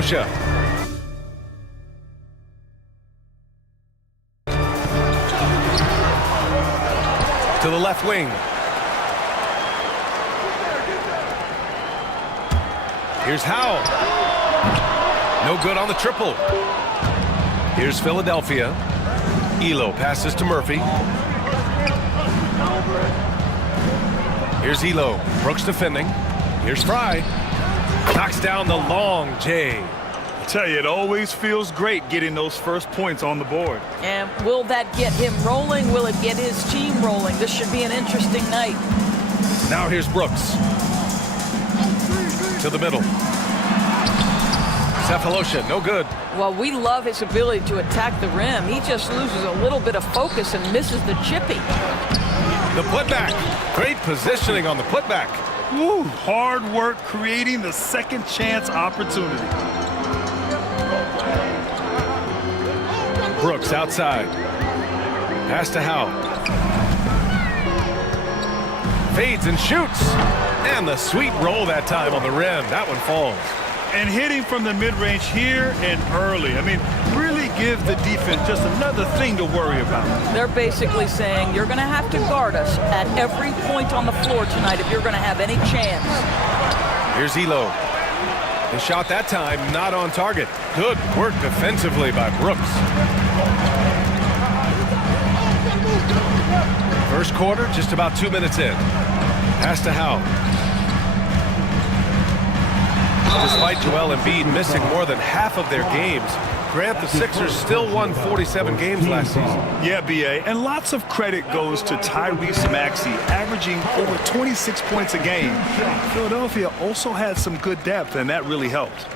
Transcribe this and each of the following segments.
Cephalosha. To the left wing. Here's Howe. No good on the triple. Here's Philadelphia. Elo passes to Murphy. Here's Elo. Brooks defending. Here's Fry. Knocks down the long J. I tell you, it always feels great getting those first points on the board. And will that get him rolling? Will it get his team rolling? This should be an interesting night. Now here's Brooks. To the middle. Cephalosha, no good. Well, we love his ability to attack the rim. He just loses a little bit of focus and misses the chippy. The putback. Great positioning on the putback. Woo, hard work creating the second chance opportunity. Brooks outside. Pass to Howe. Fades and shoots. And the sweet roll that time on the rim. That one falls. And hitting from the mid-range here and early. I mean, really give the defense just another thing to worry about. They're basically saying you're going to have to guard us at every point on the floor tonight if you're going to have any chance. Here's Elo. The shot that time not on target. Good work defensively by Brooks. First quarter, just about 2 minutes in. Pass to Howe. Despite Joel Embiid missing more than half of their games, Grant, the Sixers still won 47 games last season. Yeah, B.A., and lots of credit goes to Tyrese Maxey, averaging over 26 points a game. Philadelphia also had some good depth, and that really helped.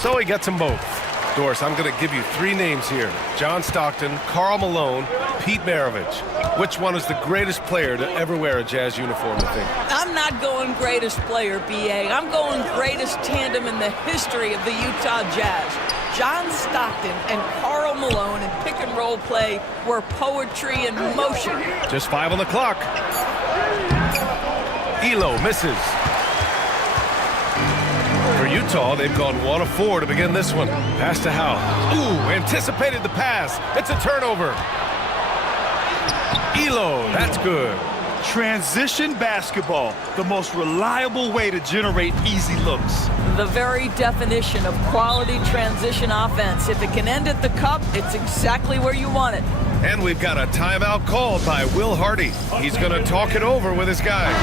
So he gets them both. Doris, I'm going to give you 3 names here. John Stockton, Karl Malone, Pete Maravich. Which one is the greatest player to ever wear a Jazz uniform, you think? I'm not going greatest player, B.A. I'm going greatest tandem in the history of the Utah Jazz. John Stockton and Karl Malone in pick-and-roll play were poetry in motion. Just 5 on the clock. Elo misses. For Utah, they've gone 1 of 4 to begin this one. Pass to Howe. Ooh, anticipated the pass. It's a turnover. Elo, that's good. Transition basketball, the most reliable way to generate easy looks. The very definition of quality transition offense. If it can end at the cup, it's exactly where you want it. And we've got a timeout called by Will Hardy. He's going to talk it over with his guys.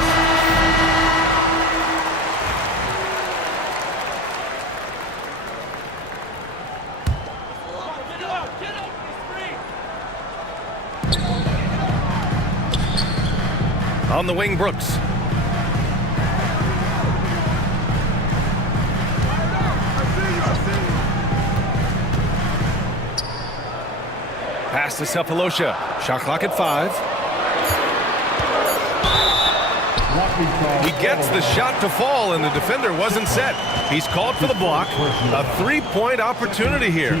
On the wing, Brooks. Pass to Cephalosha. Shot clock at 5. He gets the shot to fall, and the defender wasn't set. He's called for the block. A 3-point opportunity here.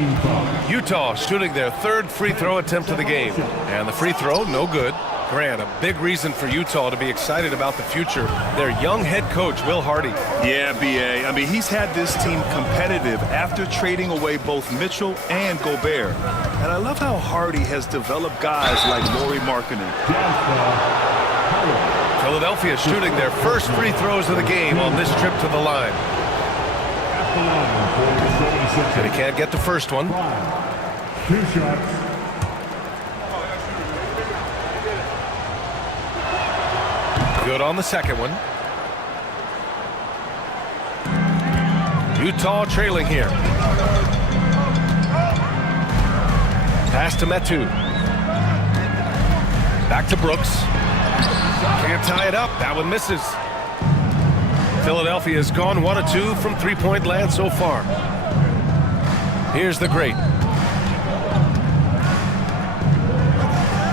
Utah shooting their 3rd free throw attempt of the game. And the free throw, no good. Grant, a big reason for Utah to be excited about the future. Their young head coach, Will Hardy. Yeah, B.A. I mean, he's had this team competitive after trading away both Mitchell and Gobert. And I love how Hardy has developed guys like Lauri Markkanen. Philadelphia shooting their first free throws of the game on this trip to the line. And he can't get the first one. 2 shots. Good on the second one. Utah trailing here. Pass to Metu. Back to Brooks. Can't tie it up. That one misses. Philadelphia has gone 1 of 2 from 3-point land so far. Here's the great.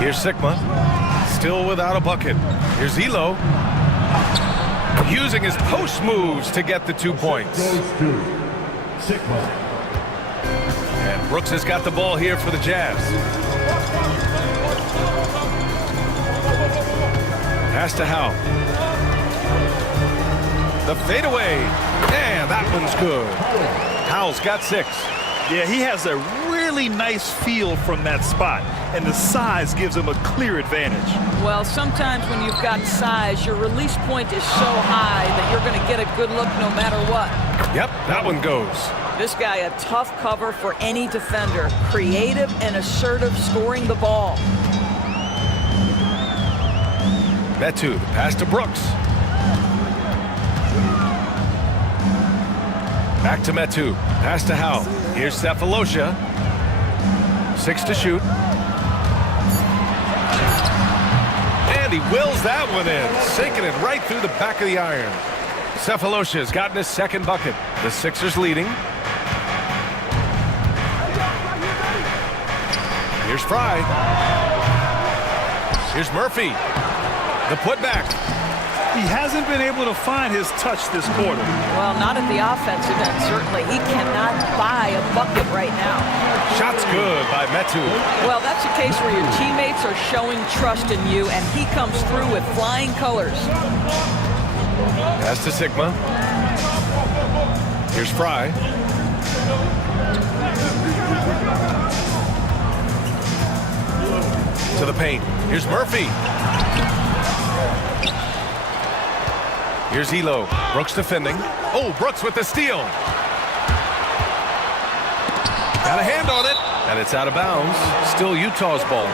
Here's Sigma. Still without a bucket. Here's Elo. Using his post moves to get the 2 points. And Brooks has got the ball here for the Jazz. Pass to Howe. The fadeaway. one's good. Howell's got 6. Yeah, he has a really nice feel from that spot, and the size gives him a clear advantage. Well, sometimes when you've got size, your release point is so high that you're going to get a good look no matter what. Yep, that one goes. This guy a tough cover for any defender. Creative and assertive scoring the ball. Metu, the pass to Brooks. Back to Metu. Pass to Howell. Here's Cephalosha. 6 to shoot. And he wills that one in, sinking it right through the back of the iron. Cephalosha has gotten his second bucket. The Sixers leading. Here's Fry. Here's Murphy. The putback. He hasn't been able to find his touch this quarter. Well, not at the offensive end, certainly. He cannot buy a bucket right now. Shot's good by Metu. Well, that's a case where your teammates are showing trust in you, and he comes through with flying colors. Pass to Sigma. Here's Fry. To the paint. Here's Murphy. Here's Elo. Brooks defending. Oh, Brooks with the steal. Got a hand on it. And it's out of bounds. Still Utah's ball.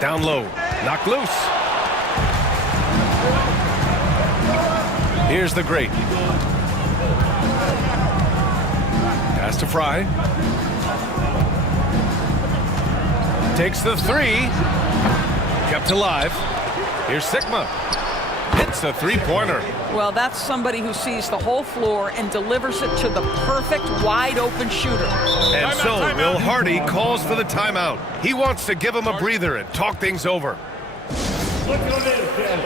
Down low, knocked loose. Here's the great. Pass to Fry. Takes the 3. Kept alive. Here's Sigma. Hits the three-pointer. Well, that's somebody who sees the whole floor and delivers it to the perfect wide-open shooter. And so Will Hardy calls for the timeout. He wants to give him a breather and talk things over. Look on this, fans.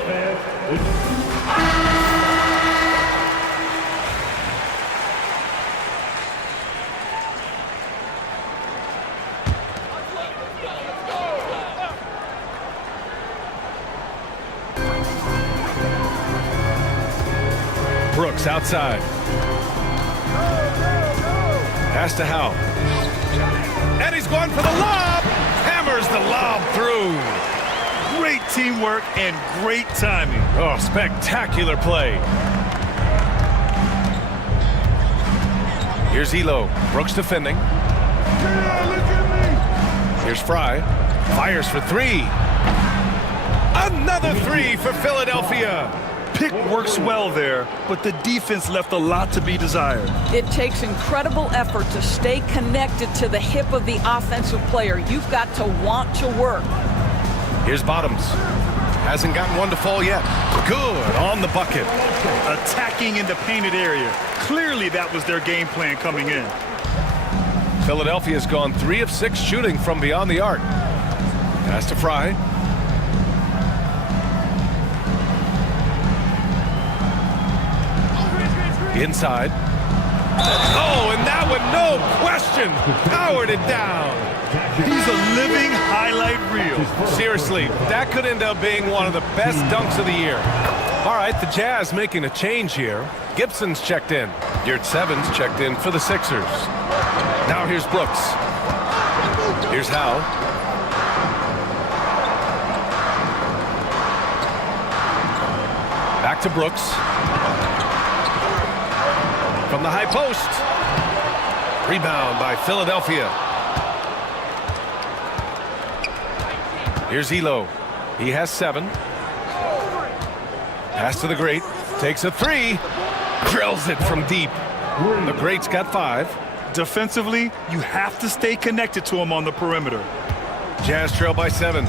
Brooks outside. Pass to Howell. And he's going for the lob. Hammers the lob through. Great teamwork and great timing. Oh, spectacular play. Here's Elo. Brooks defending. Here's Fry. Fires for 3. Another 3 for Philadelphia. Pick works well there, but the defense left a lot to be desired. It takes incredible effort to stay connected to the hip of the offensive player. You've got to want to work. Here's Bottoms. Hasn't gotten one to fall yet. Good on the bucket. Attacking in the painted area. Clearly that was their game plan coming in. Philadelphia's gone 3 of 6 shooting from beyond the arc. Pass to Fry. Inside. Oh, and that one, no question, powered it down. He's a living highlight reel. Seriously, that could end up being one of the best dunks of the year. All right, the Jazz making a change here. Gibson's checked in. Yurtsevens checked in for the Sixers. Now here's Brooks. Here's Howell. Back to Brooks. From the high post. Rebound by Philadelphia. Here's Elo. He has 7. Pass to the great. Takes a 3. Drills it from deep. The great's got 5. Defensively, you have to stay connected to him on the perimeter. Jazz trail by 7.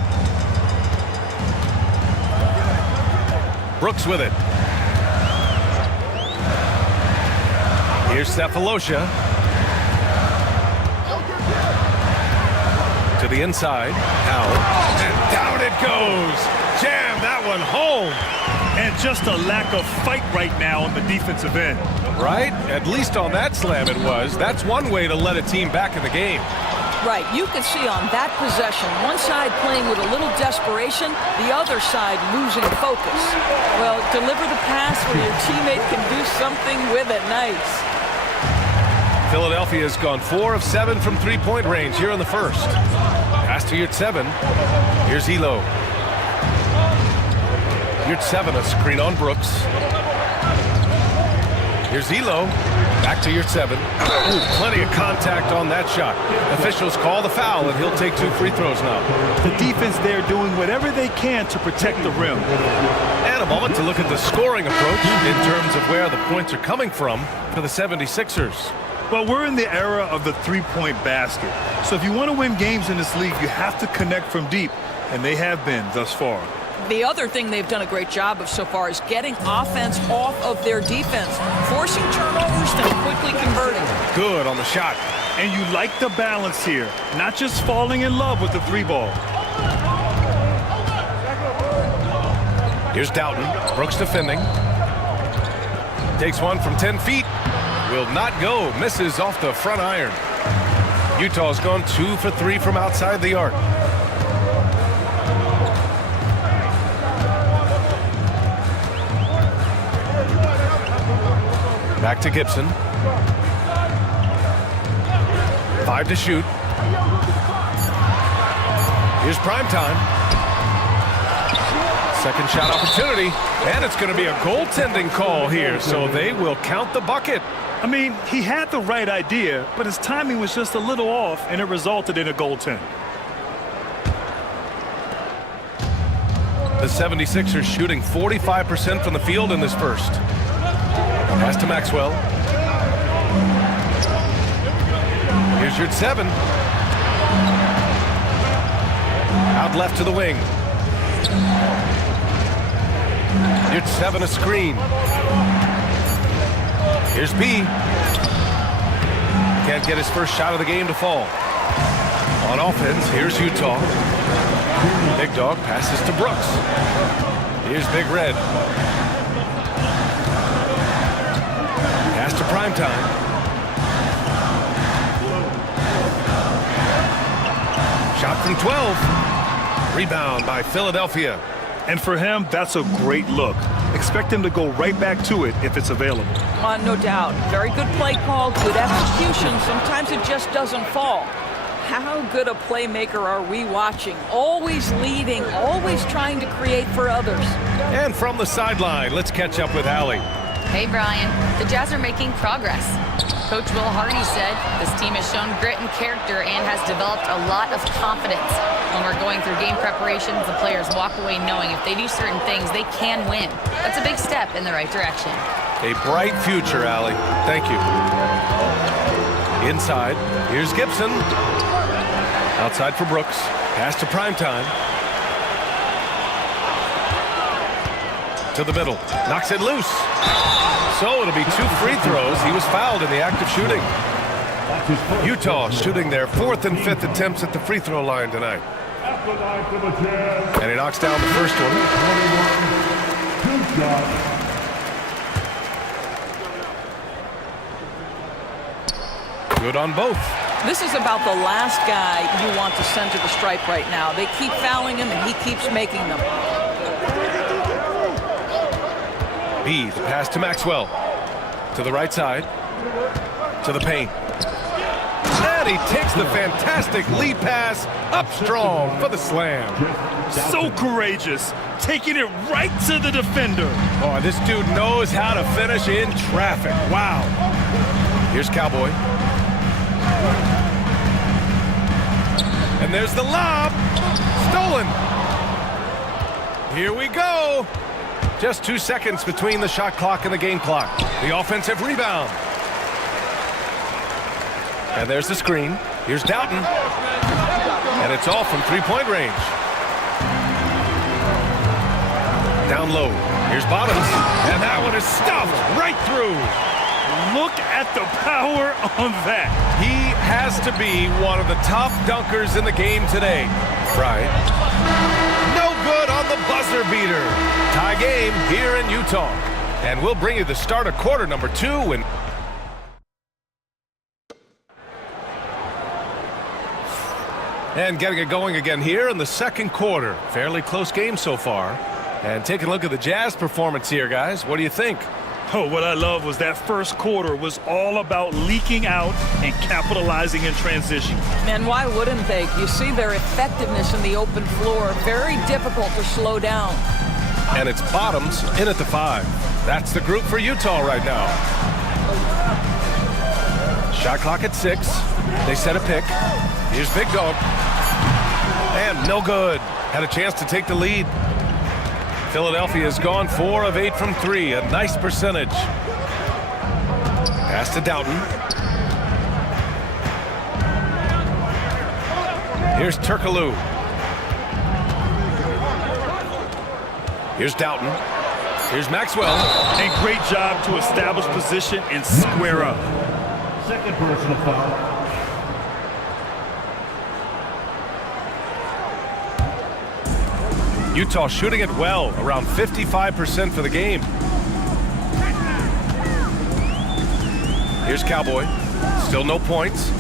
Brooks with it. Here's Cephalosha. To the inside. Howell. And down it goes. Jam that one And just a lack of fight right now on the defensive end. Right? At least on that slam it was. That's one way to let a team back in the game. Right, you can see on that possession, one side playing with a little desperation, the other side losing focus. Well, deliver the pass where your teammate can do something with it. Nice. Philadelphia has gone 4 of 7 from three-point range here in the first. Pass to Yurt-7. Here's Elo. Yurt-7, a screen on Brooks. Here's Elo. Back to Yurt-7. Ooh, plenty of contact on that shot. Officials call the foul, and he'll take 2 free throws now. The defense there doing whatever they can to protect the rim. And a moment to look at the scoring approach in terms of where the points are coming from for the 76ers. Well, we're in the era of the three-point basket. So if you want to win games in this league, you have to connect from deep, and they have been thus far. The other thing they've done a great job of so far is getting offense off of their defense, forcing turnovers, then quickly converting. Good on the shot. And you like the balance here, not just falling in love with the three ball. Here's Doughton. Brooks defending. Takes one from 10 feet. Will not go. Misses off the front iron. Utah's gone 2 for 3 from outside the arc. Back to Gibson. 5 to shoot. Here's prime time. Second shot opportunity. And it's going to be a goaltending call here, so they will count the bucket. I mean, he had the right idea, but his timing was just a little off, and it resulted in a goaltend. The 76ers shooting 45% from the field in this first. Pass to Maxwell. Here's Yurt-7. Out left to the wing. Yurt-7 a screen. Here's B. Can't get his first shot of the game to fall. On offense, here's Utah. Big Dog passes to Brooks. Here's Big Red. Pass to primetime. Shot from 12. Rebound by Philadelphia. And for him, that's a great look. Expect him to go right back to it if it's available. No doubt. Very good play call, good execution. Sometimes it just doesn't fall. How good a playmaker are we watching? Always leading, always trying to create for others. And from the sideline, let's catch up with Allie. Hey, Brian. The Jazz are making progress. Coach Will Hardy said this team has shown grit and character and has developed a lot of confidence. When we're going through game preparations, the players walk away knowing if they do certain things, they can win. That's a big step in the right direction. A bright future, Allie. Thank you. Inside, here's Gibson. Outside for Brooks. Pass to primetime. To the middle. Knocks it loose. So it'll be 2 free throws. He was fouled in the act of shooting. Utah shooting their 4th and 5th attempts at the free throw line tonight. And he knocks down the first one. Good on both. This is about the last guy you want to send to the stripe right now. They keep fouling him, and he keeps making them. B, the pass to Maxwell. To the right side. To the paint. And he takes the fantastic lead pass up strong for the slam. So courageous, taking it right to the defender. Oh, this dude knows how to finish in traffic. Wow. Here's Cowboy. And there's the lob. Stolen. Here we go. Just 2 seconds between the shot clock and the game clock. The offensive rebound. And there's the screen. Here's Doughton. And it's all from three-point range. Down low. Here's Bottoms. And that one is stuffed right through. Look at the power on that. He has to be one of the top dunkers in the game today. Right. No good on the buzzer beater. Tie game here in Utah. And we'll bring you the start of quarter number 2. And getting it going again here in the second quarter. Fairly close game so far. And taking a look at the Jazz performance here, guys. What do you think? Oh, what I love was that first quarter was all about leaking out and capitalizing in transition. Man, why wouldn't they? You see their effectiveness in the open floor. Very difficult to slow down. And it's Bottoms in at the 5. That's the group for Utah right now. Shot clock at 6. They set a pick. Here's Big Dog. And no good. Had a chance to take the lead. Philadelphia has gone 4 of 8 from 3. A nice percentage. Pass to Doughton. Here's Turkoglu. Here's Doughton. Here's Maxwell. And great job to establish position and square up. Second personal foul. Utah shooting it well, around 55% for the game. Here's Cowboy. Still no points.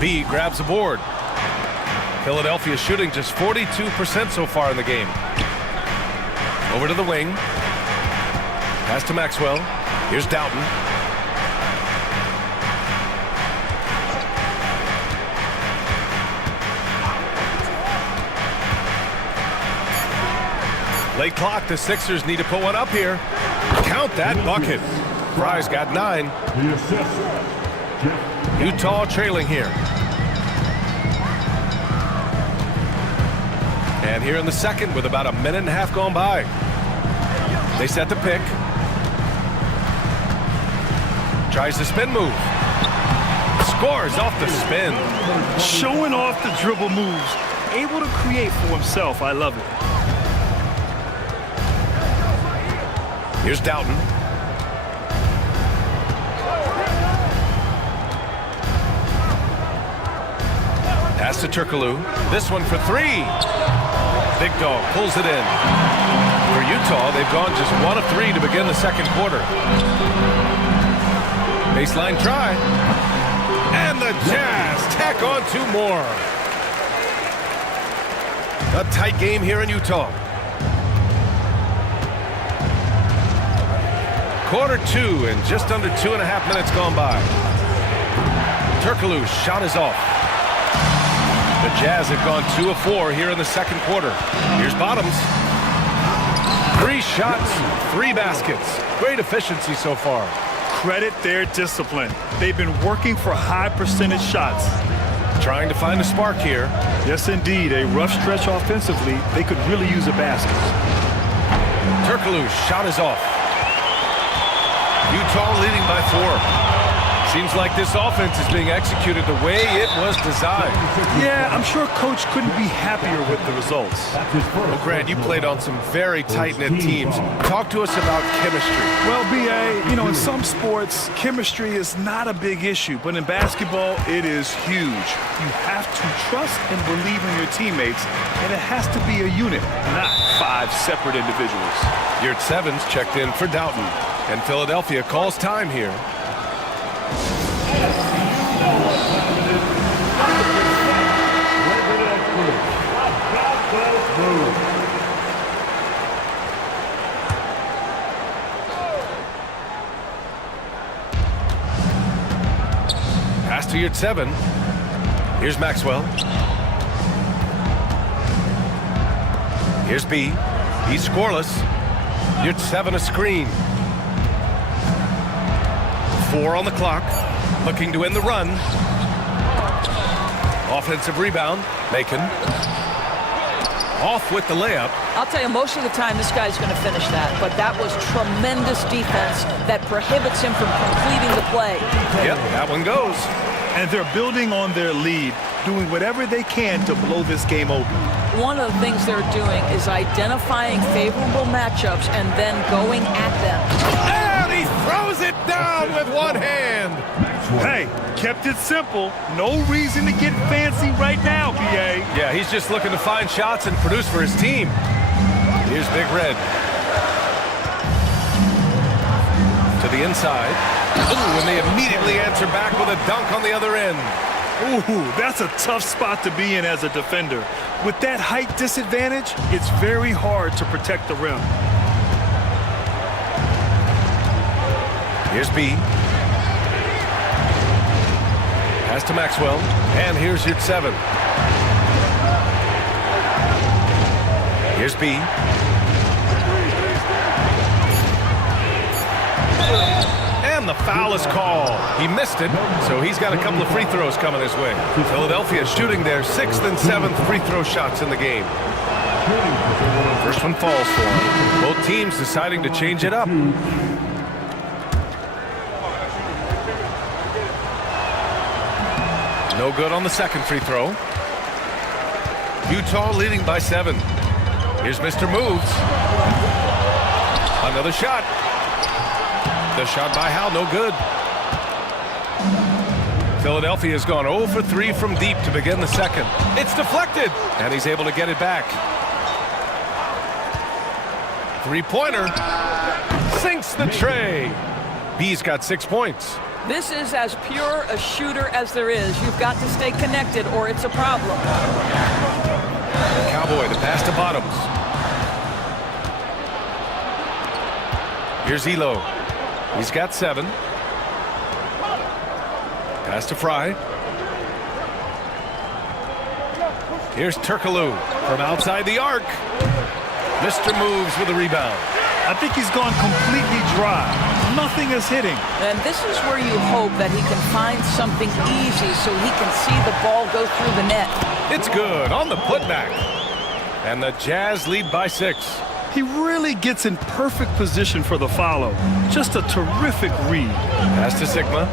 B grabs the board. Philadelphia shooting just 42% so far in the game. Over to the wing. Pass to Maxwell. Here's Doughton. Late clock, the Sixers need to put one up here. Count that bucket. Fry's got 9. The assist. Utah trailing here. And here in the second with about a minute and a half gone by. They set the pick. Tries the spin move. Scores off the spin. Showing off the dribble moves. Able to create for himself. I love it. Here's Doughton. Pass to Turkoglu. This one for 3. Big Dog pulls it in. For Utah, they've gone just 1 of 3 to begin the second quarter. Baseline try. And the Jazz tack on 2 more. A tight game here in Utah. Quarter 2 and just under 2.5 minutes gone by. Turkoglu's shot is off. The Jazz have gone 2 of 4 here in the second quarter. Here's Bottoms. 3 shots, 3 baskets. Great efficiency so far. Credit their discipline. They've been working for high percentage shots. Trying to find a spark here. Yes, indeed. A rough stretch offensively. They could really use a basket. Turkoglu's shot is off. Utah leading by 4. Seems like this offense is being executed the way it was designed. Yeah, I'm sure Coach couldn't be happier with the results. Well, Grant, you played on some very tight-knit teams. Talk to us about chemistry. Well, B.A., in some sports, chemistry is not a big issue, but in basketball, it is huge. You have to trust and believe in your teammates, and it has to be a unit, not 5 separate individuals. Yurt Sevens checked in for Doughton, and Philadelphia calls time here. Pass to Yurt 7. Here's Maxwell. Here's B. He's scoreless. Yurt 7 a screen. 4 on the clock. Looking to end the run. Offensive rebound. Macon. Off with the layup. I'll tell you, most of the time this guy's going to finish that, but that was tremendous defense that prohibits him from completing the play. Yep, that one goes. And they're building on their lead, doing whatever they can to blow this game open. One of the things they're doing is identifying favorable matchups and then going at them. And he throws it down with one hand. Hey, kept it simple. No reason to get fancy right now, B.A. Yeah, he's just looking to find shots and produce for his team. Here's Big Red. To the inside. Ooh, and they immediately answer back with a dunk on the other end. Ooh, that's a tough spot to be in as a defender. With that height disadvantage, it's very hard to protect the rim. Here's B. Pass to Maxwell. And here's your 7. Here's B. And the foul is called. He missed it, so he's got a couple of free throws coming his way. Philadelphia shooting their 6th and 7th free throw shots in the game. First one falls for him. Both teams deciding to change it up. No good on the second free throw. Utah leading by 7. Here's Mr. Moves. Another shot. The shot by Hal, no good. Philadelphia has gone 0 for 3 from deep to begin the second. It's deflected, and he's able to get it back. Three-pointer. Sinks the tray. B's got 6 points. This is as pure a shooter as there is. You've got to stay connected or it's a problem. Cowboy, the pass to Bottoms. Here's Elo. He's got 7. Pass to Fry. Here's Turkoglu from outside the arc. Mr. Moves with a rebound. I think he's gone completely dry. Nothing is hitting. And this is where you hope that he can find something easy so he can see the ball go through the net. It's good on the putback. And the Jazz lead by 6. He really gets in perfect position for the follow. Just a terrific read. Pass to Sigma.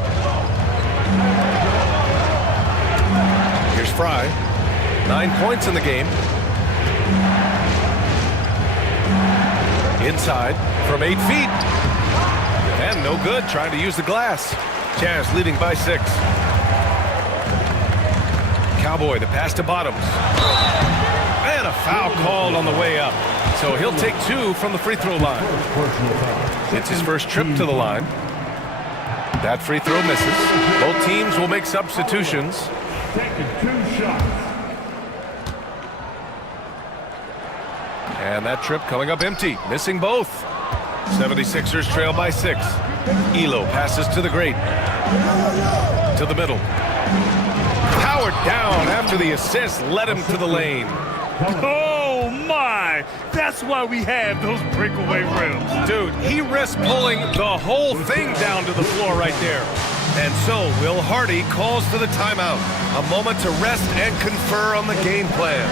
Here's Fry. 9 points in the game. Inside from 8 feet. And no good, trying to use the glass. Jazz leading by 6. Cowboy, the pass to Bottoms. And a foul called on the way up. So he'll take 2 from the free throw line. It's his first trip to the line. That free throw misses. Both teams will make substitutions. Taking 2 shots. And that trip coming up empty, missing both. 76ers trail by 6. Elo passes to the great. To the middle. Powered down after the assist led him to the lane. Oh, my! That's why we have those breakaway rims. Dude, he risked pulling the whole thing down to the floor right there. And so Will Hardy calls for the timeout. A moment to rest and confer on the game plan.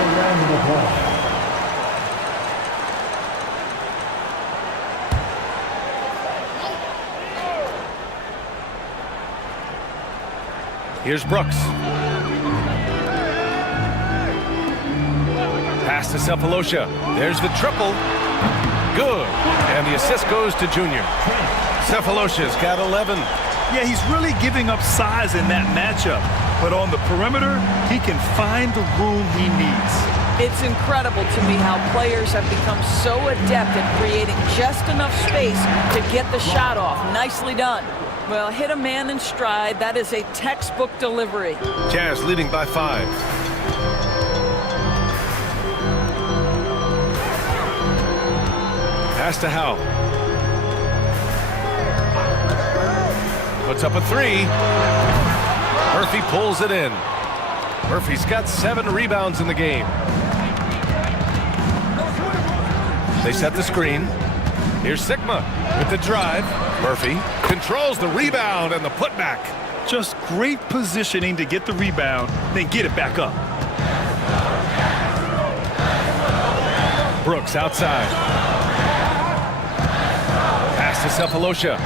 A round of applause. Here's Brooks. Pass to Cephalosha. There's the triple. Good. And the assist goes to Junior. Cephalosha's got 11. Yeah, he's really giving up size in that matchup. But on the perimeter, he can find the room he needs. It's incredible to me how players have become so adept at creating just enough space to get the shot off. Nicely done. Well, hit a man in stride. That is a textbook delivery. Jazz leading by 5. Pass to Howell. Puts up a 3. Murphy pulls it in. Murphy's got 7 rebounds in the game. They set the screen. Here's Sigma with the drive. Murphy controls the rebound and the putback. Just great positioning to get the rebound, then get it back up. Brooks outside. Pass to Cephalosha.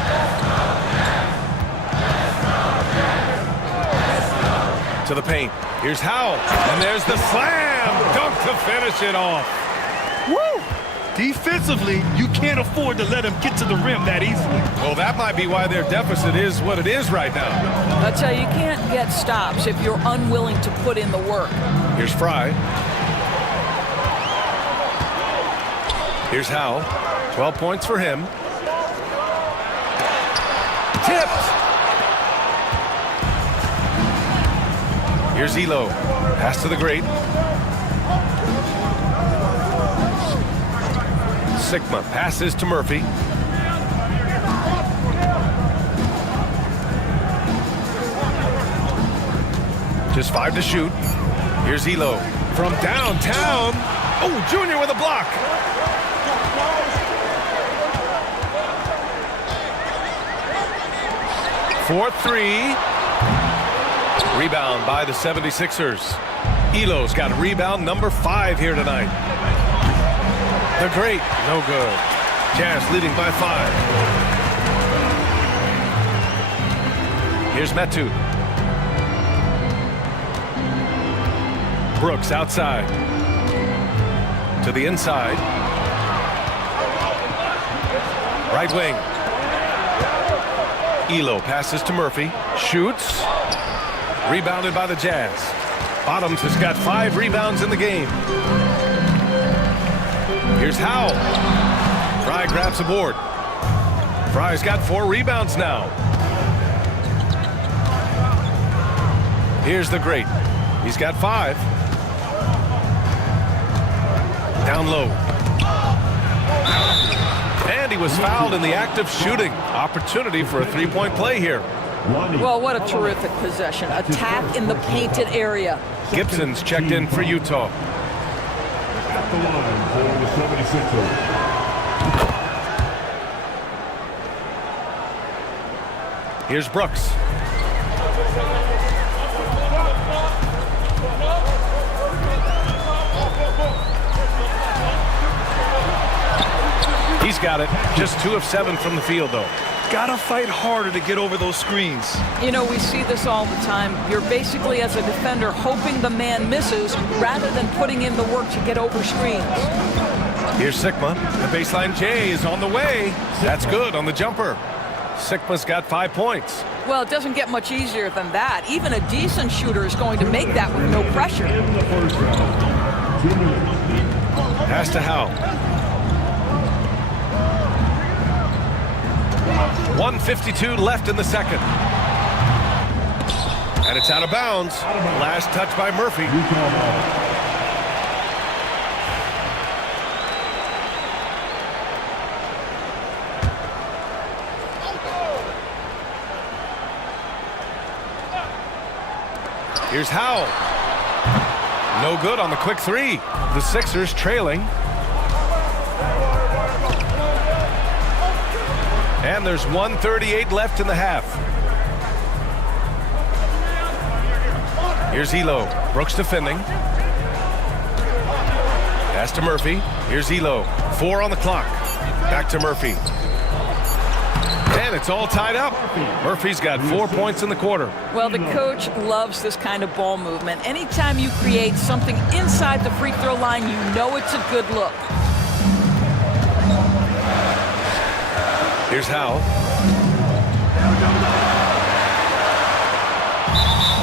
To the paint. Here's Howell. And there's the slam dunk to finish it off. Woo! Defensively, you can't afford to let him get to the rim that easily. Well, that might be why their deficit is what it is right now. That's how you can't get stops if you're unwilling to put in the work. Here's Fry. Here's Howe. 12 points for him. Tipped. Here's Elo. Pass to the great. Sigma passes to Murphy. Just 5 to shoot. Here's Elo from downtown. Oh, Junior with a block. For 3. Rebound by the 76ers. Elo's got rebound number 5 here tonight. The great, no good. Jazz leading by 5. Here's Metu. Brooks outside. To the inside. Right wing. Elo passes to Murphy. Shoots. Rebounded by the Jazz. Bottoms has got 5 rebounds in the game. Here's Howe. Fry grabs the board. Fry's got 4 rebounds now. Here's the great. He's got 5. Down low. And he was fouled in the act of shooting. Opportunity for a 3-point play here. Well, what a terrific possession. Attack in the painted area. Gibson's checked in for Utah. At the line for the 76ers. Here's Brooks. He's got it. Just 2 of 7 from the field, though. Gotta fight harder to get over those screens. You know, we see this all the time. You're basically, as a defender, hoping the man misses rather than putting in the work to get over screens. Here's Sigma. The baseline J is on the way. That's good on the jumper. Sigma's got 5 points. Well, it doesn't get much easier than that. Even a decent shooter is going to make that with no pressure. In the first round, 2 minutes. Pass to Howe. 1:52 left in the second. And it's out of bounds. Last touch by Murphy. Utah ball. Here's Howe. No good on the quick 3. The Sixers trailing. And there's 1:38 left in the half. Here's Elo. Brooks defending. Pass to Murphy. Here's Elo. 4 on the clock. Back to Murphy. And it's all tied up. Murphy's got 4 points in the quarter. Well, the coach loves this kind of ball movement. Anytime you create something inside the free throw line, you know it's a good look. Here's Howe.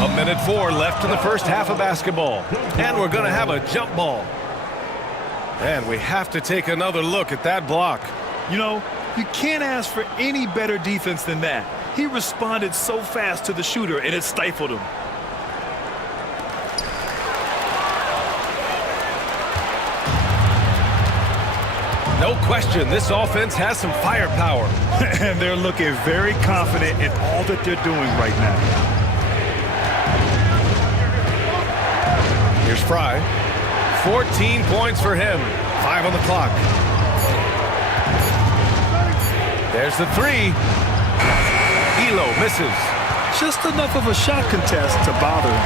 1:04 left in the first half of basketball. And we're going to have a jump ball. And we have to take another look at that block. You know, you can't ask for any better defense than that. He responded so fast to the shooter, and it stifled him. No question, this offense has some firepower. And they're looking very confident in all that they're doing right now. Here's Fry. 14 points for him. 5 on the clock. There's the 3. Elo misses. Just enough of a shot contest to bother him.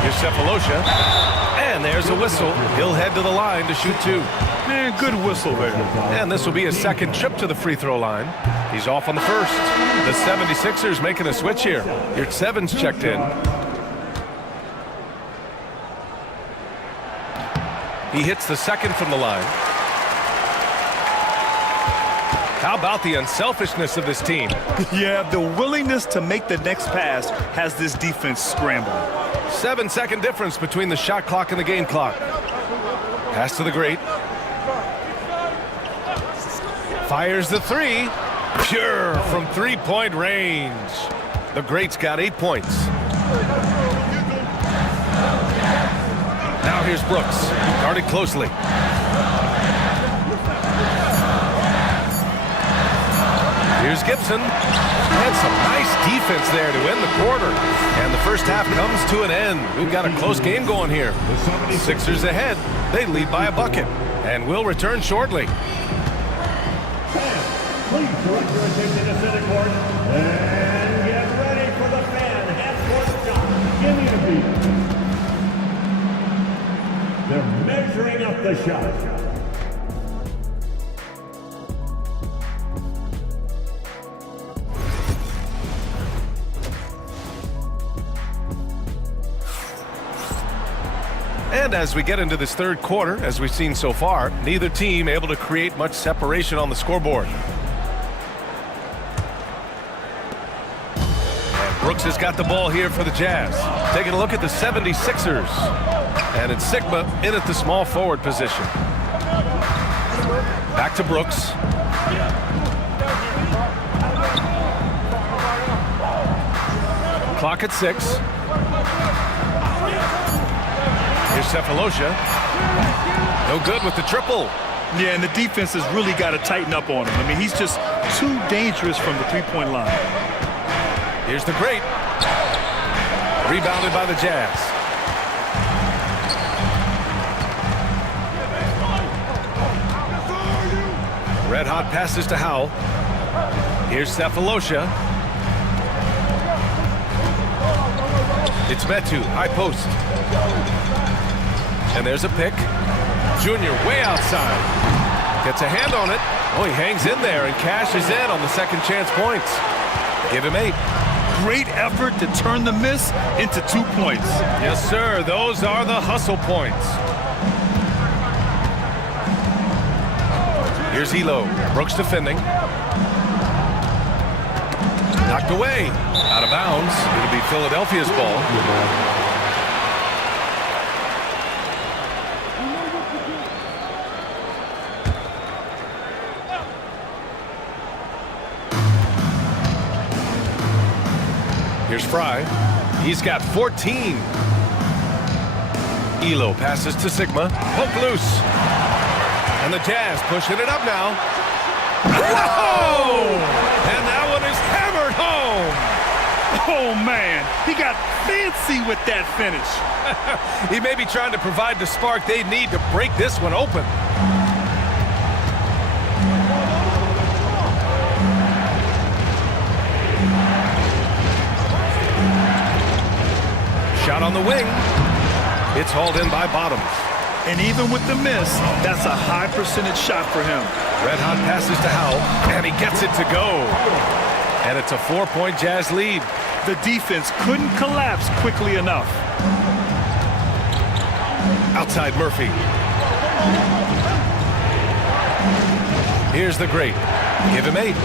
Here's Cephalosha. And there's a whistle. He'll head to the line to shoot 2. Man, good whistle there. And this will be his second trip to the free throw line. He's off on the first. The 76ers making a switch here. Yurtsevens checked in. He hits the second from the line. How about the unselfishness of this team? Yeah, the willingness to make the next pass has this defense scrambling. 7-second difference between the shot clock and the game clock. Pass to the great. Fires the three. Pure from three-point range. The great's got 8 points. Now here's Brooks, guarded closely. Here's Gibson. And some nice defense there to end the quarter. And the first half comes to an end. We've got a close game going here. Sixers ahead. They lead by a bucket. And we'll return shortly. Please direct your attention to center court and get ready for the fan half-court shot. Give me the beat. They're measuring up the shot. And as we get into this third quarter, as we've seen so far, neither team able to create much separation on the scoreboard. And Brooks has got the ball here for the Jazz. Taking a look at the 76ers. And it's Sigma in at the small forward position. Back to Brooks. Clock at 6. Here's Cephalosha. No good with the triple. Yeah, and the defense has really got to tighten up on him. I mean, he's just too dangerous from the three-point line. Here's the great. Rebounded by the Jazz. Red hot passes to Howell. Here's Cephalosha. It's Metu, high post. And there's a pick. Junior way outside. Gets a hand on it. Oh, he hangs in there and cashes in on the second chance points. Give him 8. Great effort to turn the miss into 2 points. Yes, sir. Those are the hustle points. Here's Elo. Brooks defending. Knocked away. Out of bounds. It'll be Philadelphia's ball. Here's Fry. He's got 14. Elo passes to Sigma. Poke loose. And the Jazz pushing it up now. Whoa! And that one is hammered home. Oh, man. He got fancy with that finish. He may be trying to provide the spark they need to break this one open. Shot on the wing. It's hauled in by Bottoms. And even with the miss, that's a high percentage shot for him. Red hot passes to Howell, and he gets it to go. And it's a 4-point Jazz lead. The defense couldn't collapse quickly enough. Outside Murphy. Here's the great. Give him 8.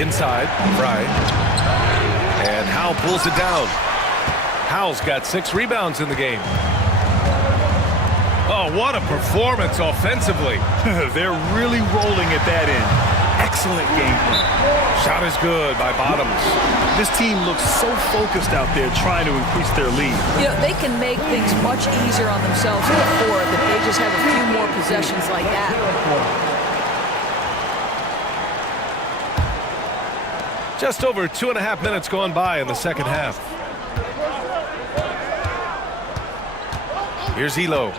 Inside, Fry. And Howell pulls it down. Howell's got 6 rebounds in the game. Oh, what a performance offensively. They're really rolling at that end. Excellent game plan. Shot is good by Bottoms. This team looks so focused out there trying to increase their lead. You know, they can make things much easier on themselves in the fourth if they just have a few more possessions like that. Just over 2.5 minutes gone by in the second half. Here's Elo.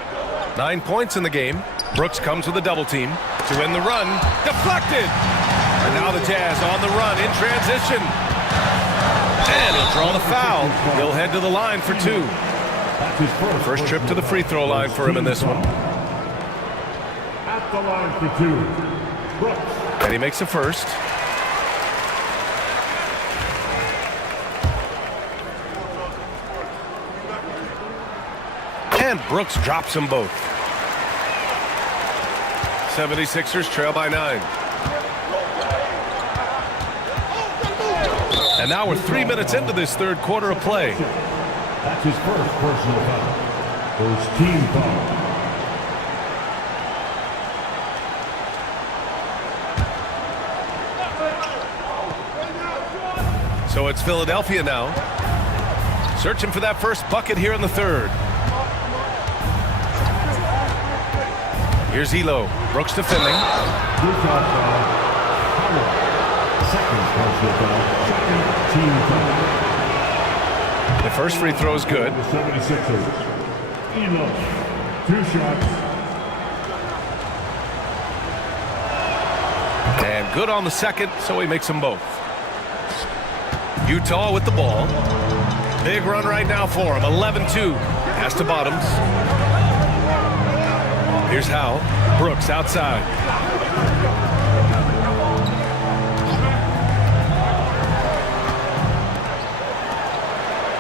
9 points in the game. Brooks comes with a double team to win the run. Deflected! And now the Jazz on the run in transition. And he'll draw the foul. He'll head to the line for 2. First trip to the free throw line for him in this one. At the line for 2. Brooks. And he makes a first. And Brooks drops them both. 76ers trail by 9. And now we're 3 minutes into this third quarter of play. That's his first personal foul. First team foul. So it's Philadelphia now, searching for that first bucket here in the third. Here's Elo. Brooks defending. Second personal foul. Second team foul. The first free throw is good. The 76ers. Elo. 2 shots. And good on the second, so he makes them both. Utah with the ball. Big run right now for him. 11-2. Pass to Bottoms. Here's Howe. Brooks outside.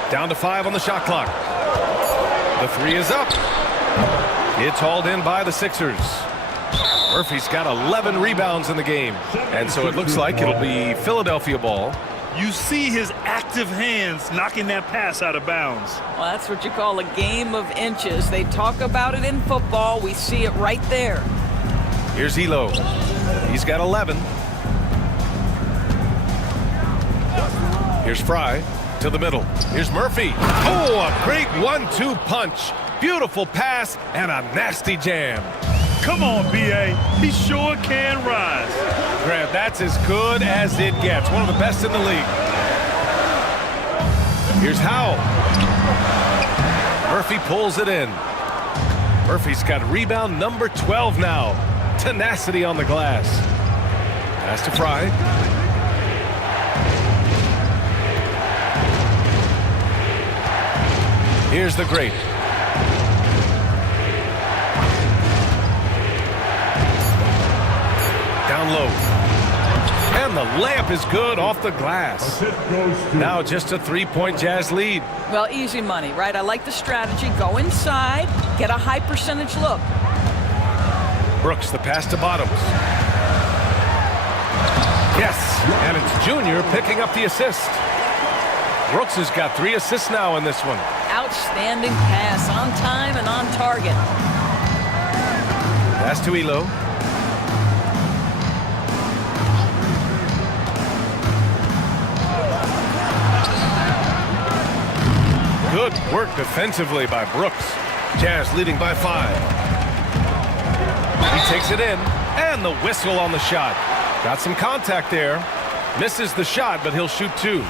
Down to 5 on the shot clock. The 3 is up. It's hauled in by the Sixers. Murphy's got 11 rebounds in the game. And so it looks like it'll be Philadelphia ball. You see his active hands knocking that pass out of bounds. Well, that's what you call a game of inches. They talk about it in football. We see it right there. Here's Elo. He's got 11. Here's Fry to the middle. Here's Murphy. Oh, a great 1-2 punch. Beautiful pass and a nasty jam. Come on, B.A. He sure can rise. Grant, that's as good as it gets. One of the best in the league. Here's Howe. Murphy pulls it in. Murphy's got rebound number 12 now. Tenacity on the glass. Pass to Fry. Here's the great. Down low. And the layup is good off the glass. Now just a 3-point Jazz lead. Well, easy money, right? I like the strategy. Go inside, get a high percentage look. Brooks, the pass to Bottoms. Yes, and it's Junior picking up the assist. Brooks has got 3 assists now in this one. Outstanding pass, on time and on target. Pass to Elo. Good work defensively by Brooks. Jazz leading by 5. He takes it in, and the whistle on the shot. Got some contact there. Misses the shot, but he'll shoot 2.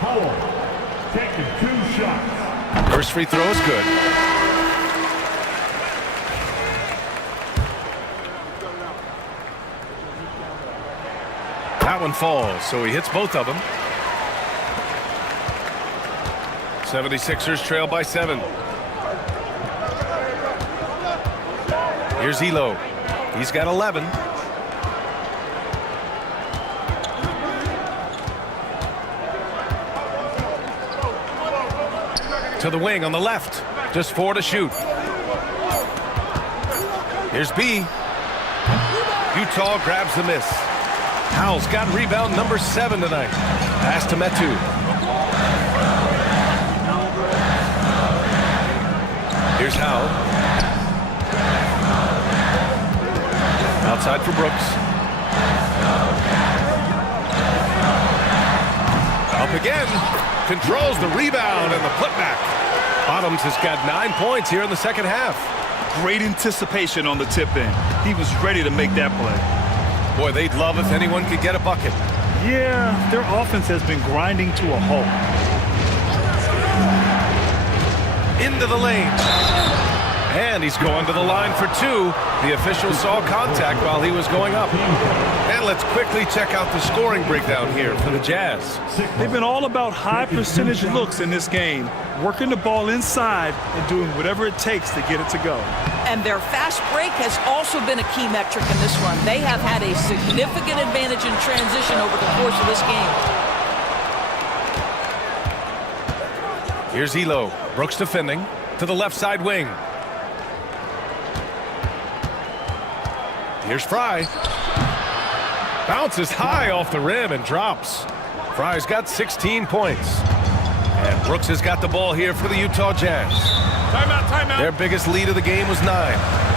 Howell taking 2 shots. First free throw is good. That one falls, so he hits both of them. 76ers trail by 7. Here's Elo. He's got 11. To the wing on the left. Just 4 to shoot. Here's B. Utah grabs the miss. Howell's got rebound number 7 tonight. Pass to Metu. Here's Howell. Outside for Brooks. Up again. Controls the rebound and the putback. Bottoms has got 9 points here in the second half. Great anticipation on the tip in. He was ready to make that play. Boy, they'd love if anyone could get a bucket. Yeah, their offense has been grinding to a halt. Into the lane. And he's going to the line for 2. The official saw contact while he was going up. And let's quickly check out the scoring breakdown here for the Jazz. They've been all about high percentage looks in this game, working the ball inside and doing whatever it takes to get it to go. And their fast break has also been a key metric in this one. They have had a significant advantage in transition over the course of this game. Here's Elo. Brooks defending to the left side wing. Here's Fry. Bounces high off the rim and drops. Fry's got 16 points. And Brooks has got the ball here for the Utah Jazz. Timeout, timeout. Their biggest lead of the game was 9.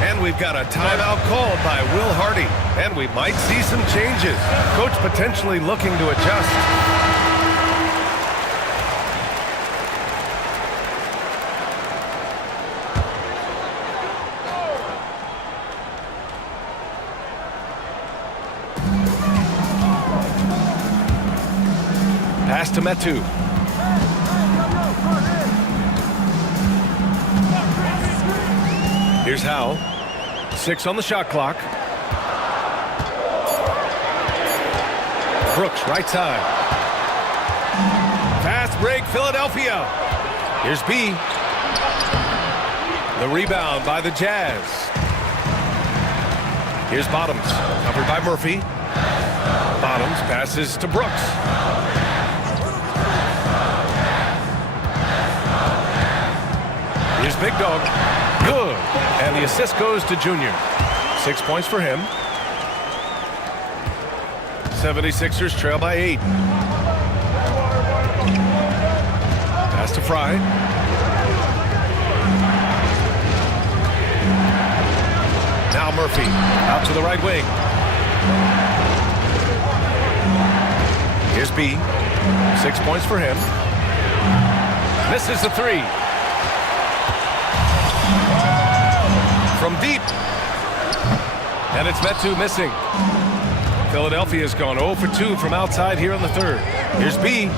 And we've got a timeout called by Will Hardy. And we might see some changes. Coach potentially looking to adjust. Pass to Metu. Here's Howell. 6 on the shot clock. Brooks, right side. Fast break, Philadelphia. Here's B. The rebound by the Jazz. Here's Bottoms, covered by Murphy. Bottoms passes to Brooks. Here's Big Dog. Good. And the assist goes to Junior. 6 points for him. 76ers trail by 8. Pass to Fry. Now Murphy out to the right wing. Here's B. 6 points for him. Misses the 3. From deep. And it's Metu missing. Philadelphia's gone 0 for 2 from outside here in the third. Here's B.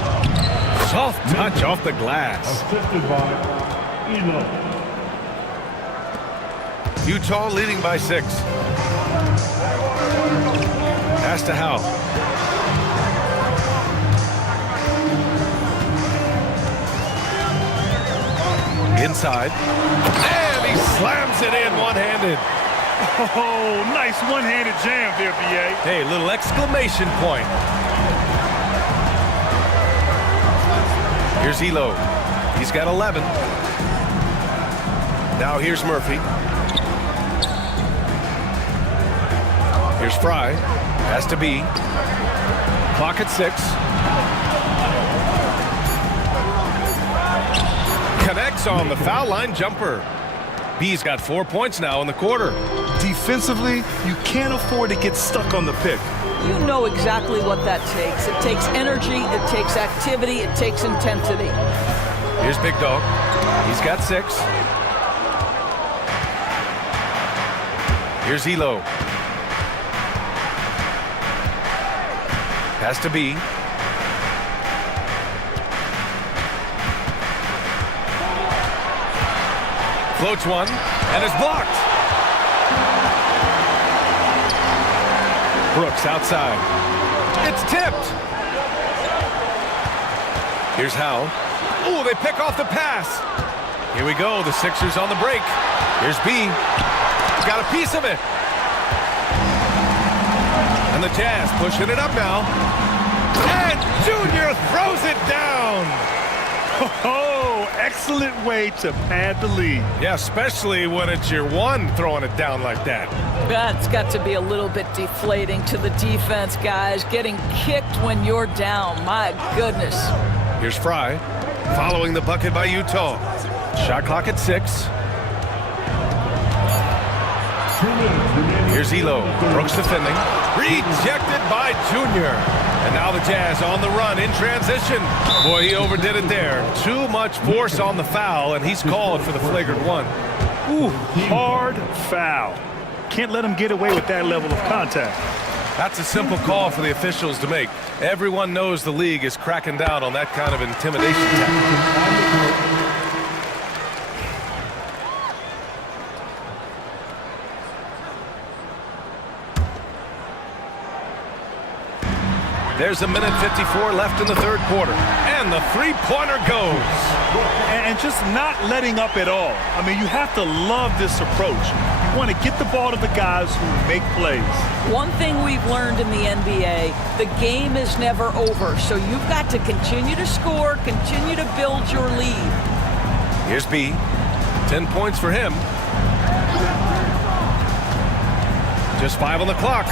Soft touch off the glass. Assisted by Elo. Utah leading by 6. Pass to Howell. Inside. And he slams it in one-handed. Oh, nice one-handed jam there, B.A. Hey, little exclamation point. Here's Elo. He's got 11. Now here's Murphy. Here's Fry. Has to be. Clock at 6. Connects on the foul line jumper. B's got 4 points now in the quarter. Defensively, you can't afford to get stuck on the pick. You know exactly what that takes. It takes energy, it takes activity, it takes intensity. Here's Big Dog. He's got 6. Here's Elo. Has to be. Floats one and is blocked. Brooks outside. It's tipped. Here's Howell. Oh, they pick off the pass. Here we go. The Sixers on the break. Here's B. Got a piece of it. And the Jazz pushing it up now. And Junior throws it down. Oh, excellent way to pad the lead. Yeah, especially when it's your one throwing it down like that. That's got to be a little bit deflating to the defense, guys. Getting kicked when you're down. My goodness. Here's Fry, following the bucket by Utah. Shot clock at 6. Here's Elo. Brooks defending. Rejected by Junior. And now the Jazz on the run in transition. Boy, he overdid it there. Too much force on the foul, and he's called for the flagrant one. Ooh, hard foul. Can't let him get away with that level of contact. That's a simple call for the officials to make. Everyone knows the league is cracking down on that kind of intimidation tactic. There's a minute 54 left in the third quarter. And the three-pointer goes. And just not letting up at all. I mean, you have to love this approach. You want to get the ball to the guys who make plays. One thing we've learned in the NBA, the game is never over. So you've got to continue to score, continue to build your lead. Here's B. 10 points for him. Just 5 on the clock.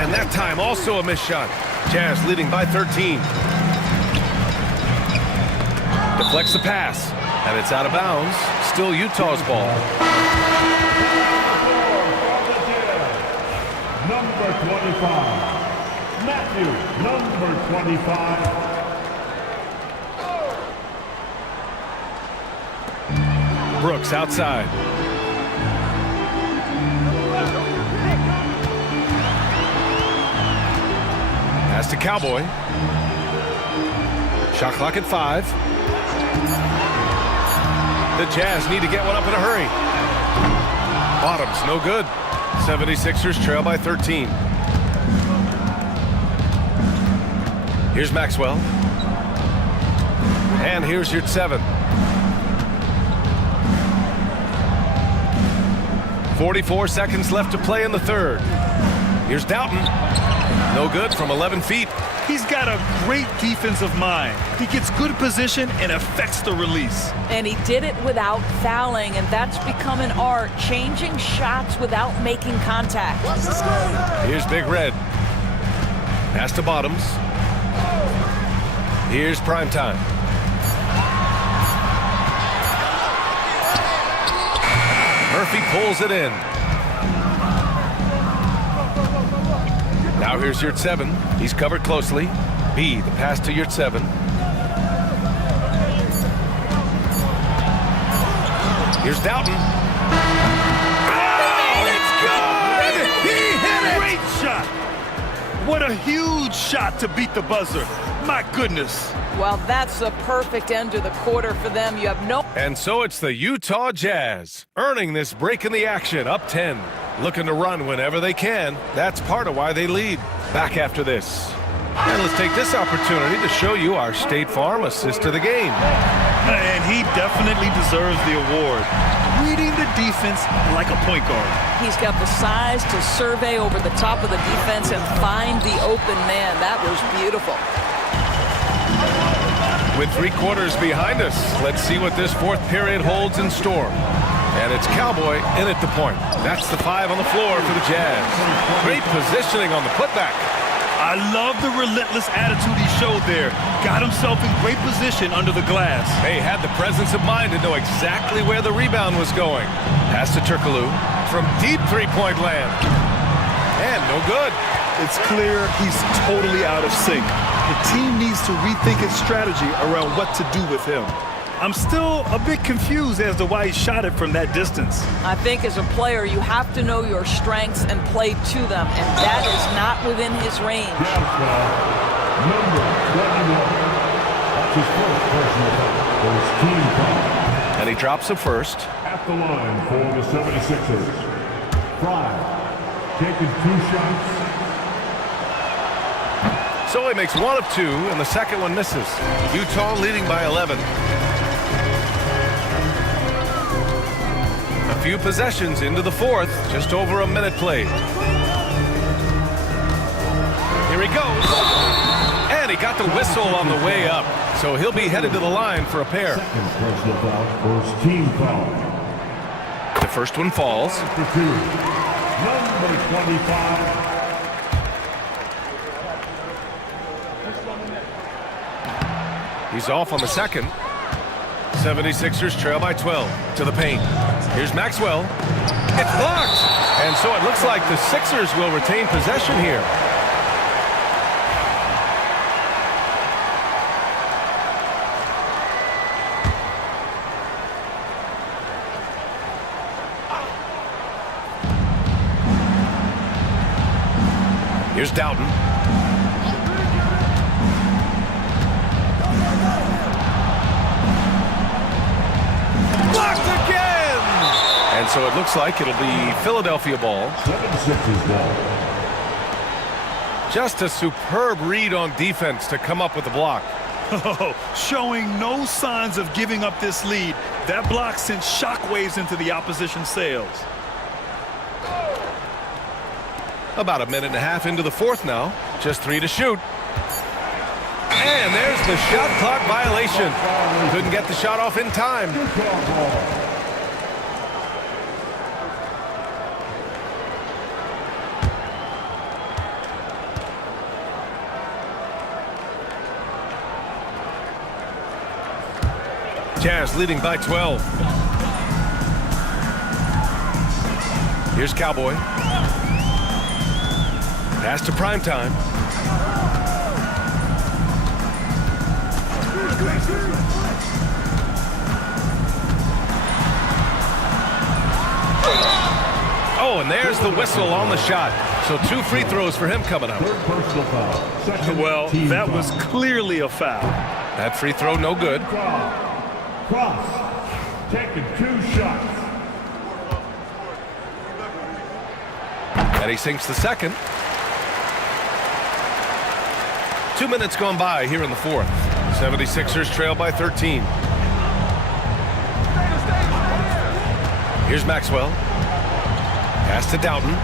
And that time also a missed shot. Jazz leading by 13. Deflects the pass, and it's out of bounds. Still Utah's ball. Number 25. Matthew, number 25. Brooks outside. Pass to Cowboy. Shot clock at 5. The Jazz need to get one up in a hurry. Bottom's no good. 76ers trail by 13. Here's Maxwell. And here's your 7. 44 seconds left to play in the third. Here's Doughton. No good from 11 feet. He's got a great defensive mind. He gets good position and affects the release. And he did it without fouling, and that's become an art, changing shots without making contact. Here's Big Red. Pass to Bottoms. Here's Primetime. Murphy pulls it in. Now here's Yurt 7. He's covered closely. B, the pass to Yurt 7. Here's Doughton. Oh, it's good! He hit it! Great shot. What a huge shot to beat the buzzer. My goodness. Well, that's the perfect end to the quarter for them. You have no... And so it's the Utah Jazz, earning this break in the action, up 10. Looking to run whenever they can. That's part of why they lead. Back after this. And let's take this opportunity to show you our State Farm assist to the game. And he definitely deserves the award. Reading the defense like a point guard. He's got the size to survey over the top of the defense and find the open man. That was beautiful. With 3 quarters behind us, let's see what this fourth period holds in store. And it's Cowboy in at the point. That's the 5 on the floor for the Jazz. Great positioning on the putback. I love the relentless attitude he showed there. Got himself in great position under the glass. He had the presence of mind to know exactly where the rebound was going. Pass to Turkoglu from deep three-point land. And no good. It's clear he's totally out of sync. The team needs to rethink its strategy around what to do with him. I'm still a bit confused as to why he shot it from that distance. I think as a player, you have to know your strengths and play to them, and that is not within his range. Number 21. That's his first personal foul for his team foul. And he drops it first. At the line for the 76ers. Fry taking 2 shots. So he makes 1 of 2, and the second one misses. Utah leading by 11. A few possessions into the fourth, just over a minute played. Here he goes. And he got the whistle on the way up. So he'll be headed to the line for a pair. Second personal foul for his team foul. The first one falls. For 2. Number 25. He's off on the second. 76ers trail by 12 to the paint. Here's Maxwell. It's blocked. And so it looks like the Sixers will retain possession here. Here's Doughton. Blocked again! And so it looks like it'll be Philadelphia ball. 76ers ball. Just a superb read on defense to come up with the block. Showing no signs of giving up this lead. That block sent shockwaves into the opposition's sails. About a minute and a half into the fourth now. Just 3 to shoot. And there's the shot clock violation. Couldn't get the shot off in time. Jazz leading by 12. Here's Cowboy. Pass to Primetime. Oh, and there's the whistle on the shot. So 2 free throws for him coming up. Third personal foul. Second Well, team that foul. was clearly a foul. That free throw no good. Cross. Taking 2 shots. And he sinks the second. 2 minutes gone by here in the fourth. 76ers trail by 13. Here's Maxwell. Pass to Doughton.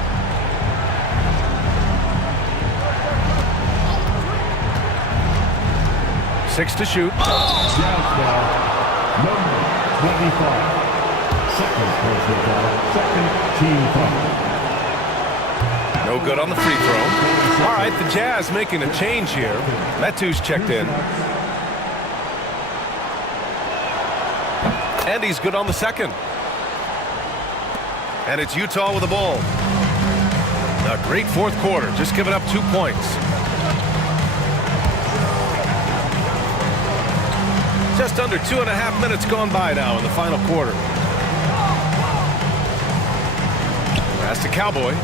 Six to shoot. Jazz foul. Number 25. Second personal foul. Second team foul. No good on the free throw. All right, the Jazz making a change here. Metu's checked in. And he's good on the second. And it's Utah with the ball. A great fourth quarter, just giving up 2 points. Just under 2.5 minutes gone by now in the final quarter. Pass to Cowboy.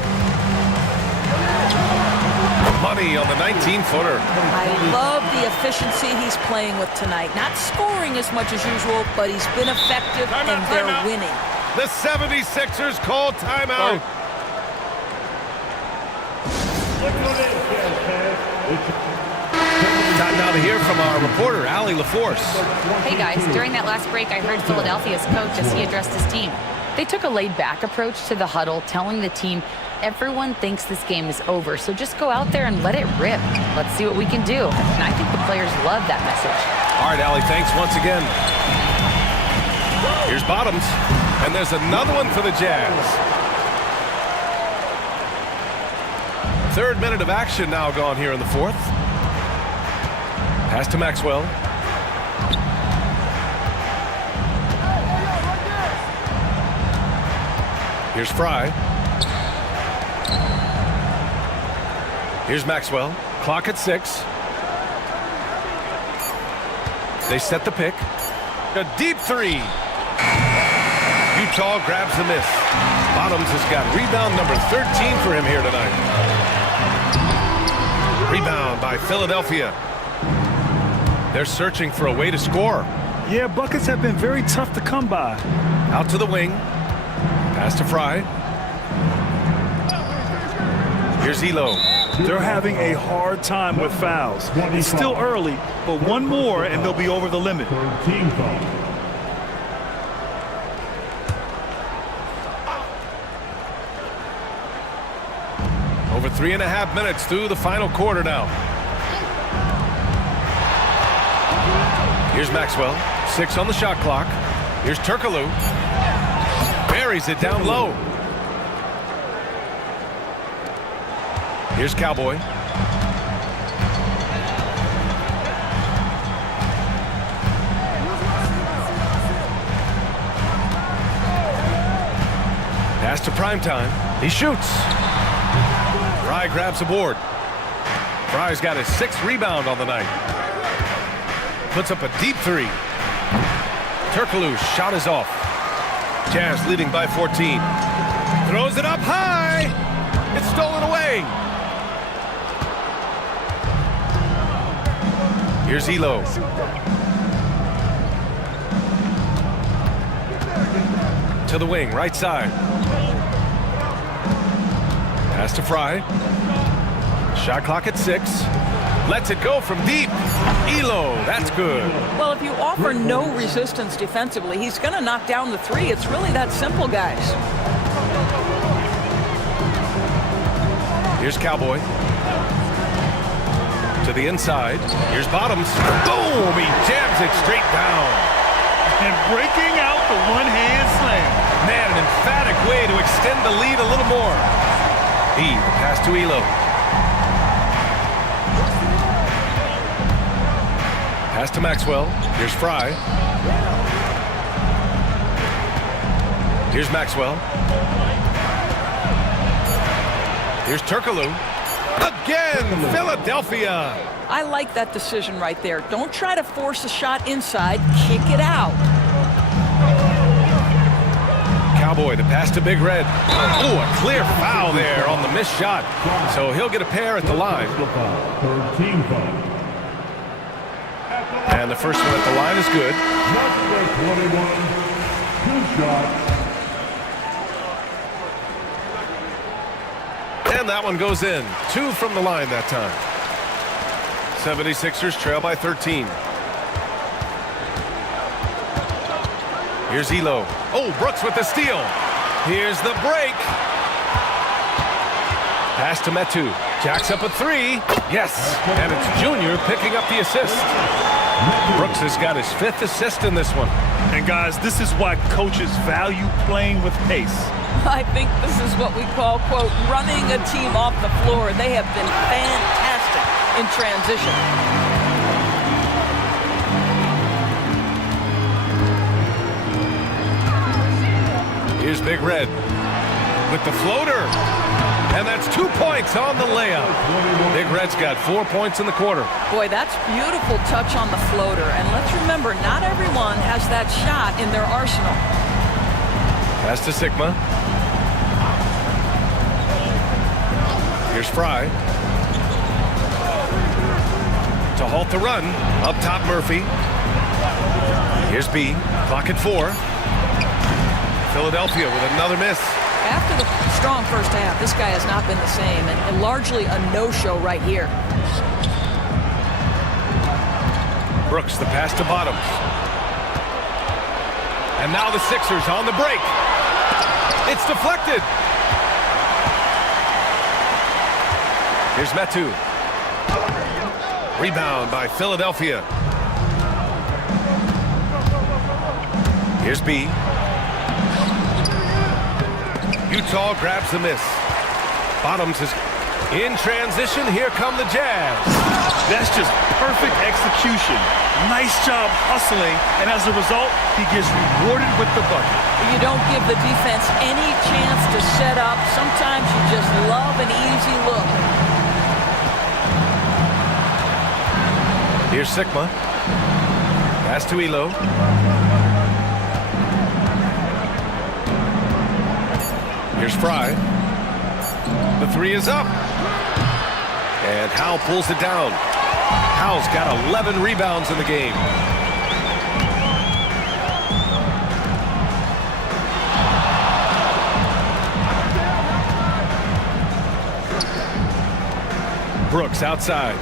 Money on the 19-footer. I love the efficiency he's playing with tonight. Not scoring as much as usual, but he's been effective and they're winning. The 76ers call timeout. Time now to hear from our reporter, Allie LaForce. Hey guys, during that last break, I heard Philadelphia's coach as he addressed his team. They took a laid-back approach to the huddle, telling the team, everyone thinks this game is over, so just go out there and let it rip. Let's see what we can do. And I think the players love that message. All right, Allie, thanks once again. Here's Bottoms, and there's another one for the Jazz. Third minute of action now gone here in the fourth. Pass to Maxwell. Here's Fry. Here's Maxwell. Clock at 6. They set the pick. A deep three. Utah grabs the miss. Bottoms has got rebound number 13 for him here tonight. Rebound by Philadelphia. They're searching for a way to score. Yeah, buckets have been very tough to come by. Out to the wing. Pass to Fry. Here's Elo. They're having a hard time with fouls. It's still early, but one more and they'll be over the limit. Third team foul. Over 3.5 minutes through the final quarter now. Here's Maxwell. 6 on the shot clock. Here's Turkoglu. Buries it down low. Here's Cowboy. Pass to Primetime. He shoots. Fry grabs a board. Fry's got his 6th rebound on the night. Puts up a deep three. Turkoglu's shot is off. Jazz leading by 14. Throws it up high. It's stolen away. Here's Elo. To the wing, right side. Pass to Fry. Shot clock at 6. Lets it go from deep. Elo, that's good. Well, if you offer no resistance defensively, he's going to knock down the three. It's really that simple, guys. Here's Cowboy. To the inside. Here's Bottoms. Boom! He jams it straight down. And breaking out the one-hand slam. Man, an emphatic way to extend the lead a little more. The pass to Elo. Pass to Maxwell. Here's Fry. Here's Maxwell. Here's Turkoglu. Again, Philadelphia. I like that decision right there. Don't try to force a shot inside. Kick it out. Cowboy, the pass to Big Red. Ooh, a clear foul there on the missed shot. So he'll get a pair at the line. Third team foul. And the first one at the line is good. Number 21, 2 shots. And that one goes in. 2 from the line that time. 76ers trail by 13. Here's Elo. Oh, Brooks with the steal. Here's the break. Pass to Metu. Jacks up a 3. Yes. And it's Junior picking up the assist. Brooks has got his 5th assist in this one. And guys, this is why coaches value playing with pace. I think this is what we call, quote, running a team off the floor. They have been fantastic in transition. Here's Big Red with the floater. And that's 2 points on the layup. Big Red's got 4 points in the quarter. Boy, that's beautiful touch on the floater. And let's remember, not everyone has that shot in their arsenal. Pass to Sigma. Here's Fry. To halt the run. Up top, Murphy. Here's B. Clock at 4. Philadelphia with another miss. After the strong first half, this guy has not been the same, and largely a no-show right here. Brooks, the pass to Bottoms. And now the Sixers on the break. It's deflected. Here's Metu. Rebound by Philadelphia. Here's B. Utah grabs the miss. Bottoms is in transition. Here come the Jazz. That's just perfect execution. Nice job hustling, and as a result, he gets rewarded with the bucket. You don't give the defense any chance to set up. Sometimes you just love an easy look. Here's Sigma. Pass to Elo. Here's Fry. The 3 is up. And Howell pulls it down. Howell's got 11 rebounds in the game. Brooks outside.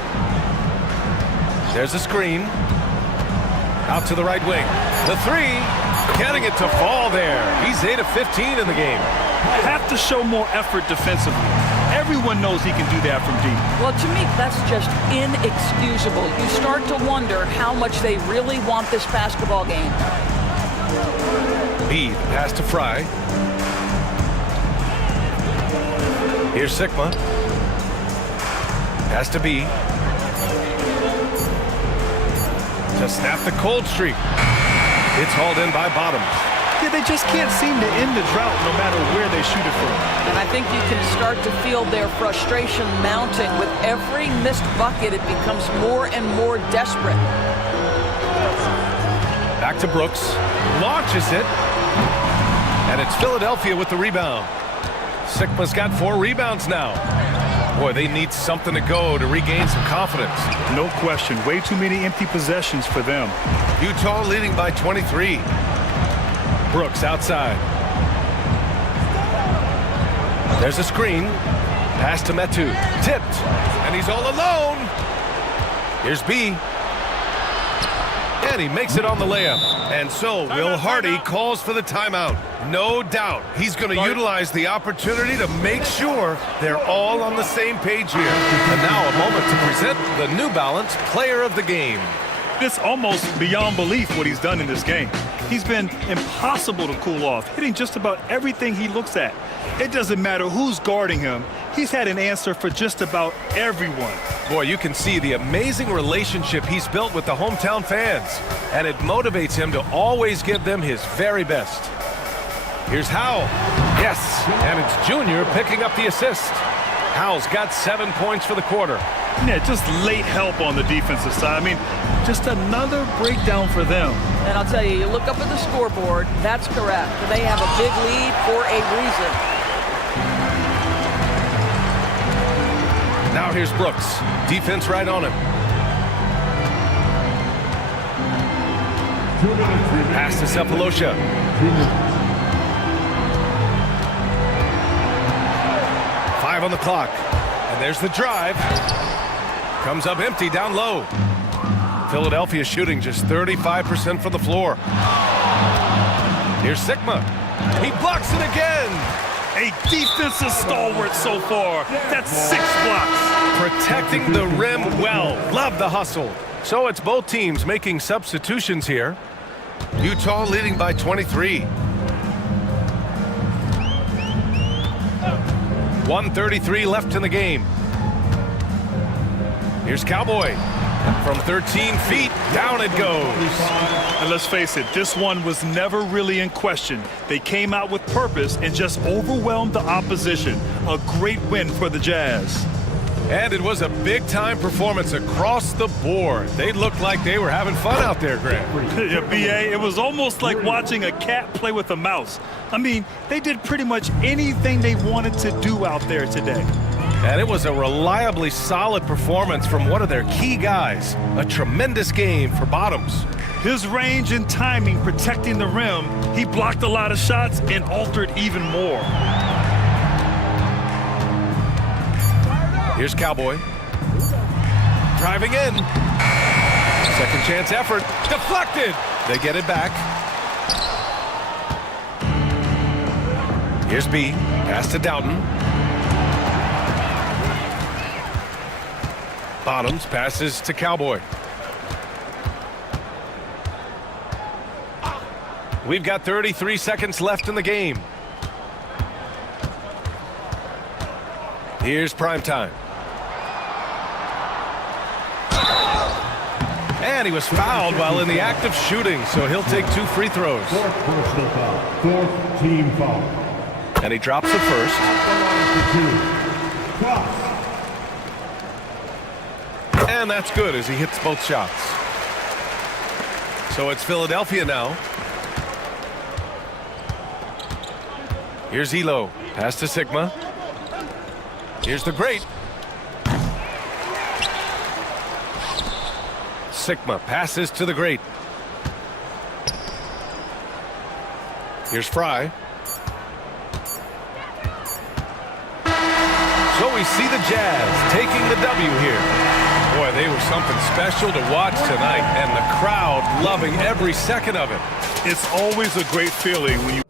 There's a screen. Out to the right wing. The 3. Getting it to fall there. He's 8 of 15 in the game. Have to show more effort defensively. Everyone knows he can do that from deep. Well, to me, that's just inexcusable. You start to wonder how much they really want this basketball game. B, the pass to Fry. Here's Sigma. Pass to B. To snap the cold streak. It's hauled in by Bottoms. Yeah, they just can't seem to end the drought no matter where they shoot it from. And I think you can start to feel their frustration mounting. With every missed bucket, it becomes more and more desperate. Back to Brooks. Launches it. And it's Philadelphia with the rebound. Sigma's got 4 rebounds now. Boy, they need something to go to regain some confidence. No question. Way too many empty possessions for them. Utah leading by 23. Brooks outside. There's a screen. Pass to Metu. Tipped. And he's all alone. Here's B. And he makes it on the layup. And so Will Hardy calls for the timeout. No doubt he's going to utilize the opportunity to make sure they're all on the same page here. And now a moment to present the New Balance Player of the Game. It's almost beyond belief what he's done in this game. He's been impossible to cool off, hitting just about everything he looks at. It doesn't matter who's guarding him. He's had an answer for just about everyone. Boy, you can see the amazing relationship he's built with the hometown fans, and it motivates him to always give them his very best. Here's Howell. Yes, and it's Junior picking up the assist. Howell's got 7 points for the quarter. Yeah, just late help on the defensive side. I mean, just another breakdown for them. And I'll tell you, you look up at the scoreboard, that's correct. They have a big lead for a reason. Now here's Brooks. Defense right on him. Pass to Cephalosha. Five on the clock. And there's the drive. Comes up empty down low. Philadelphia shooting just 35% from the floor. Here's Sigma. He blocks it again. A defensive stalwart so far. That's 6 blocks. Protecting the rim well. Love the hustle. So it's both teams making substitutions here. Utah leading by 23. 1:33 left in the game. Here's Cowboy. From 13 feet, down it goes. And let's face it, this one was never really in question. They came out with purpose and just overwhelmed the opposition. A great win for the Jazz. And it was a big-time performance across the board. They looked like they were having fun out there, Grant. Yeah, B.A., it was almost like watching a cat play with a mouse. I mean, they did pretty much anything they wanted to do out there today. And it was a reliably solid performance from one of their key guys. A tremendous game for Bottoms. His range and timing protecting the rim, he blocked a lot of shots and altered even more. Here's Cowboy. Driving in. Second chance effort. Deflected. They get it back. Here's B. Pass to Doughton. Bottoms passes to Cowboy. We've got 33 seconds left in the game. Here's prime time. And he was fouled while in the act of shooting, so he'll take 2 free throws. Fourth personal foul. Fourth team foul. And he drops it first. Cross. And that's good as he hits both shots. So it's Philadelphia now. Here's Elo. Pass to Sigma. Here's the great. Sigma passes to the great. Here's Fry. So we see the Jazz taking the W here. Boy, they were something special to watch tonight, and the crowd loving every second of it. It's always a great feeling when you